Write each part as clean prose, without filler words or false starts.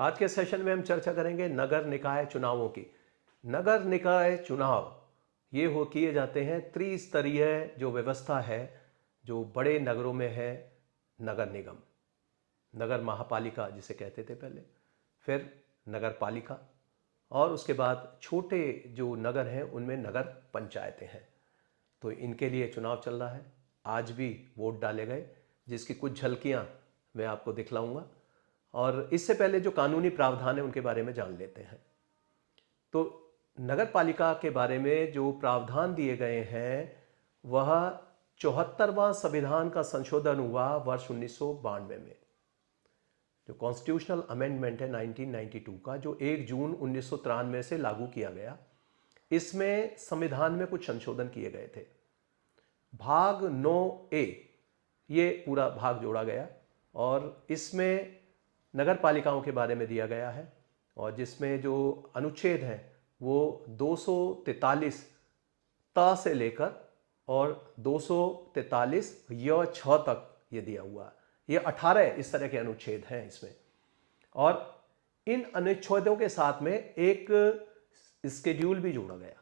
आज के सेशन में हम चर्चा करेंगे नगर निकाय चुनावों की। नगर निकाय चुनाव ये किए जाते हैं त्रिस्तरीय जो व्यवस्था है, जो बड़े नगरों में है। नगर निगम, नगर महापालिका जिसे कहते थे पहले, फिर नगर पालिका, और उसके बाद छोटे जो नगर हैं उनमें नगर पंचायतें हैं। तो इनके लिए चुनाव चल रहा है। आज भी वोट डाले गए, जिसकी कुछ झलकियां मैं आपको दिखलाऊंगा। और इससे पहले जो कानूनी प्रावधान है उनके बारे में जान लेते हैं। तो नगर पालिका के बारे में जो प्रावधान दिए गए हैं, वह 74वां संविधान का संशोधन हुआ वर्ष 1992 में। जो कॉन्स्टिट्यूशनल अमेंडमेंट है 1992 का, जो 1 जून 1993 से लागू किया गया, इसमें संविधान में कुछ संशोधन किए गए थे। भाग 9A ये पूरा भाग जोड़ा गया और इसमें नगर पालिकाओं के बारे में दिया गया है, और जिसमें जो अनुच्छेद हैं वो 243 ता से लेकर और 243 य 6 तक ये दिया हुआ है। ये 18 इस तरह के अनुच्छेद हैं इसमें, और इन अनुच्छेदों के साथ में एक स्केड्यूल भी जोड़ा गया।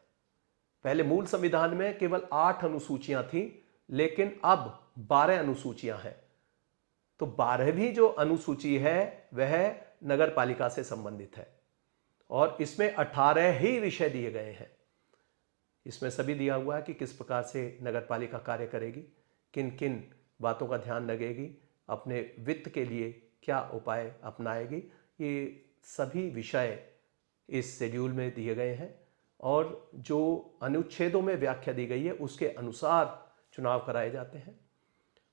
पहले मूल संविधान में केवल 8 अनुसूचियां थीं, लेकिन अब 12 अनुसूचियां हैं। तो 12वीं जो अनुसूची है वह नगर पालिका से संबंधित है, और इसमें 18 ही विषय दिए गए हैं। इसमें सभी दिया हुआ है कि किस प्रकार से नगर पालिका कार्य करेगी, किन किन बातों का ध्यान रखेगी, अपने वित्त के लिए क्या उपाय अपनाएगी। ये सभी विषय इस शेड्यूल में दिए गए हैं, और जो अनुच्छेदों में व्याख्या दी गई है उसके अनुसार चुनाव कराए जाते हैं।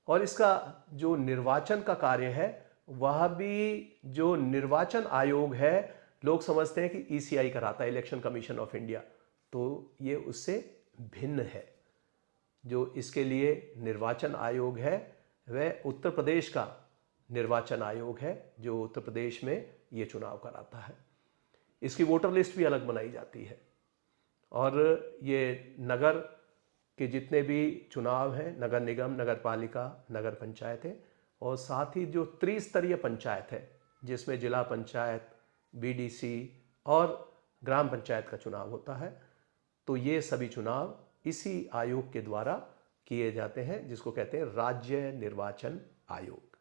और इसका जो निर्वाचन का कार्य है, वह भी जो निर्वाचन आयोग है, लोग समझते हैं कि ईसीआई कराता है, इलेक्शन कमीशन ऑफ इंडिया, तो ये उससे भिन्न है। जो इसके लिए निर्वाचन आयोग है वह उत्तर प्रदेश का निर्वाचन आयोग है, जो उत्तर प्रदेश में ये चुनाव कराता है। इसकी वोटर लिस्ट भी अलग बनाई जाती है, और ये नगर के जितने भी चुनाव हैं, नगर निगम, नगर पालिका, नगर पंचायतें, और साथ ही जो त्रिस्तरीय पंचायत है जिसमें जिला पंचायत, बीडीसी और ग्राम पंचायत का चुनाव होता है, तो ये सभी चुनाव इसी आयोग के द्वारा किए जाते हैं, जिसको कहते हैं राज्य निर्वाचन आयोग।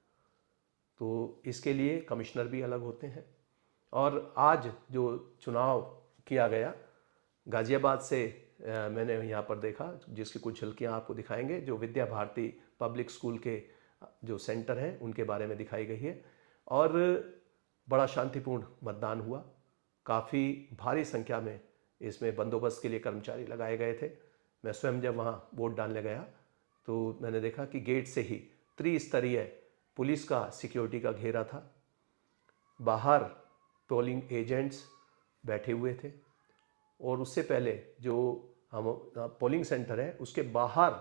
तो इसके लिए कमिश्नर भी अलग होते हैं। और आज जो चुनाव किया गया गाज़ियाबाद से, मैंने यहाँ पर देखा, जिसकी कुछ झलकियाँ आपको दिखाएंगे। जो विद्या भारती पब्लिक स्कूल के जो सेंटर हैं उनके बारे में दिखाई गई है, और बड़ा शांतिपूर्ण मतदान हुआ। काफ़ी भारी संख्या में इसमें बंदोबस्त के लिए कर्मचारी लगाए गए थे। मैं स्वयं जब वहाँ वोट डालने गया तो मैंने देखा कि गेट से ही त्रिस्तरीय पुलिस का सिक्योरिटी का घेरा था। बाहर पोलिंग एजेंट्स बैठे हुए थे, और उससे पहले जो हम पोलिंग सेंटर है उसके बाहर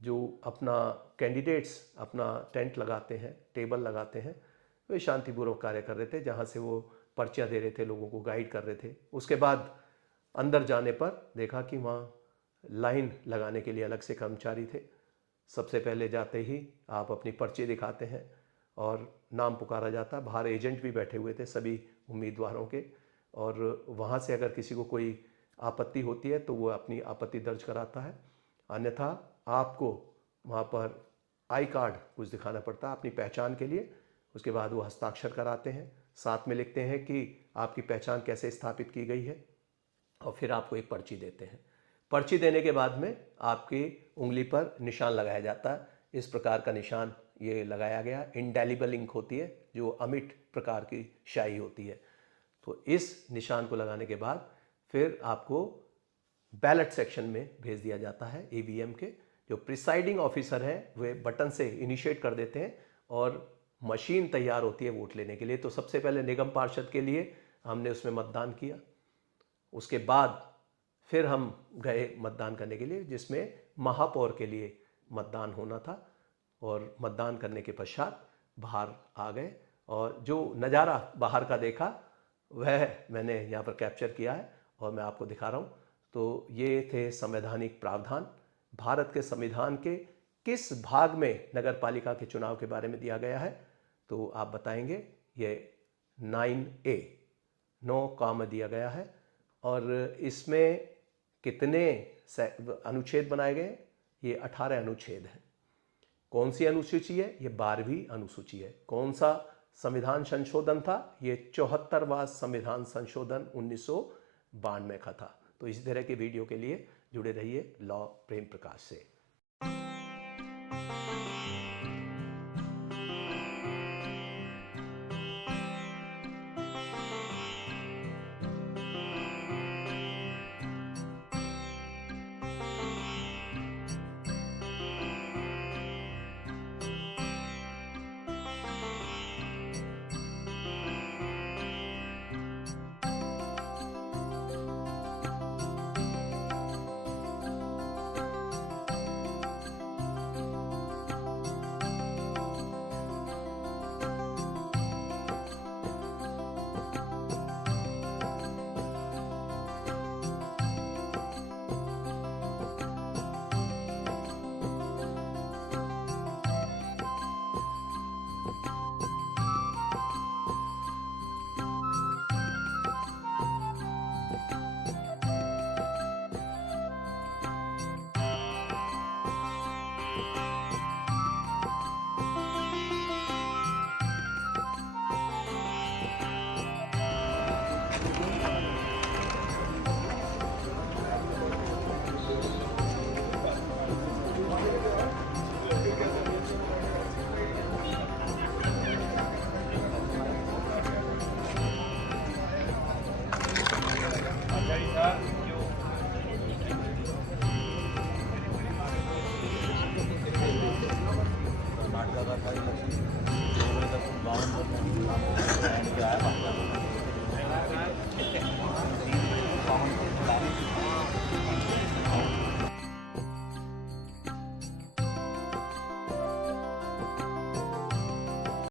जो अपना कैंडिडेट्स अपना टेंट लगाते हैं, टेबल लगाते हैं, वे शांतिपूर्वक कार्य कर रहे थे, जहाँ से वो पर्चियाँ दे रहे थे, लोगों को गाइड कर रहे थे। उसके बाद अंदर जाने पर देखा कि वहाँ लाइन लगाने के लिए अलग से कर्मचारी थे। सबसे पहले जाते ही आप अपनी पर्ची दिखाते हैं और नाम पुकारा जाता है। बाहर एजेंट भी बैठे हुए थे सभी उम्मीदवारों के, और वहाँ से अगर किसी को कोई आपत्ति होती है तो वो अपनी आपत्ति दर्ज कराता है। अन्यथा आपको वहाँ पर आई कार्ड कुछ दिखाना पड़ता है अपनी पहचान के लिए। उसके बाद वो हस्ताक्षर कराते हैं, साथ में लिखते हैं कि आपकी पहचान कैसे स्थापित की गई है, और फिर आपको एक पर्ची देते हैं। पर्ची देने के बाद में आपकी उंगली पर निशान लगाया जाता है। इस प्रकार का निशान ये लगाया गया, इंडेलिबल इंक होती है, जो अमिट प्रकार की स्याही होती है। तो इस निशान को लगाने के बाद फिर आपको बैलेट सेक्शन में भेज दिया जाता है। ईवीएम के जो प्रिसाइडिंग ऑफिसर हैं वे बटन से इनिशिएट कर देते हैं, और मशीन तैयार होती है वोट लेने के लिए। तो सबसे पहले निगम पार्षद के लिए हमने उसमें मतदान किया। उसके बाद फिर हम गए मतदान करने के लिए, जिसमें महापौर के लिए मतदान होना था, और मतदान करने के पश्चात बाहर आ गए। और जो नज़ारा बाहर का देखा वह मैंने यहाँ पर कैप्चर किया है और मैं आपको दिखा रहा हूँ। तो ये थे संवैधानिक प्रावधान। भारत के संविधान के किस भाग में नगर पालिका के चुनाव के बारे में दिया गया है, तो आप बताएंगे। ये 9A 9 काम दिया गया है। और इसमें कितने अनुच्छेद बनाए गए? ये 18 अनुच्छेद हैं। कौन सी अनुसूची है? ये 12वीं अनुसूची है। कौन सा संविधान संशोधन था? ये 74वां संविधान संशोधन 1992 का था। तो इसी तरह के वीडियो के लिए जुड़े रहिए लॉ प्रेम प्रकाश से।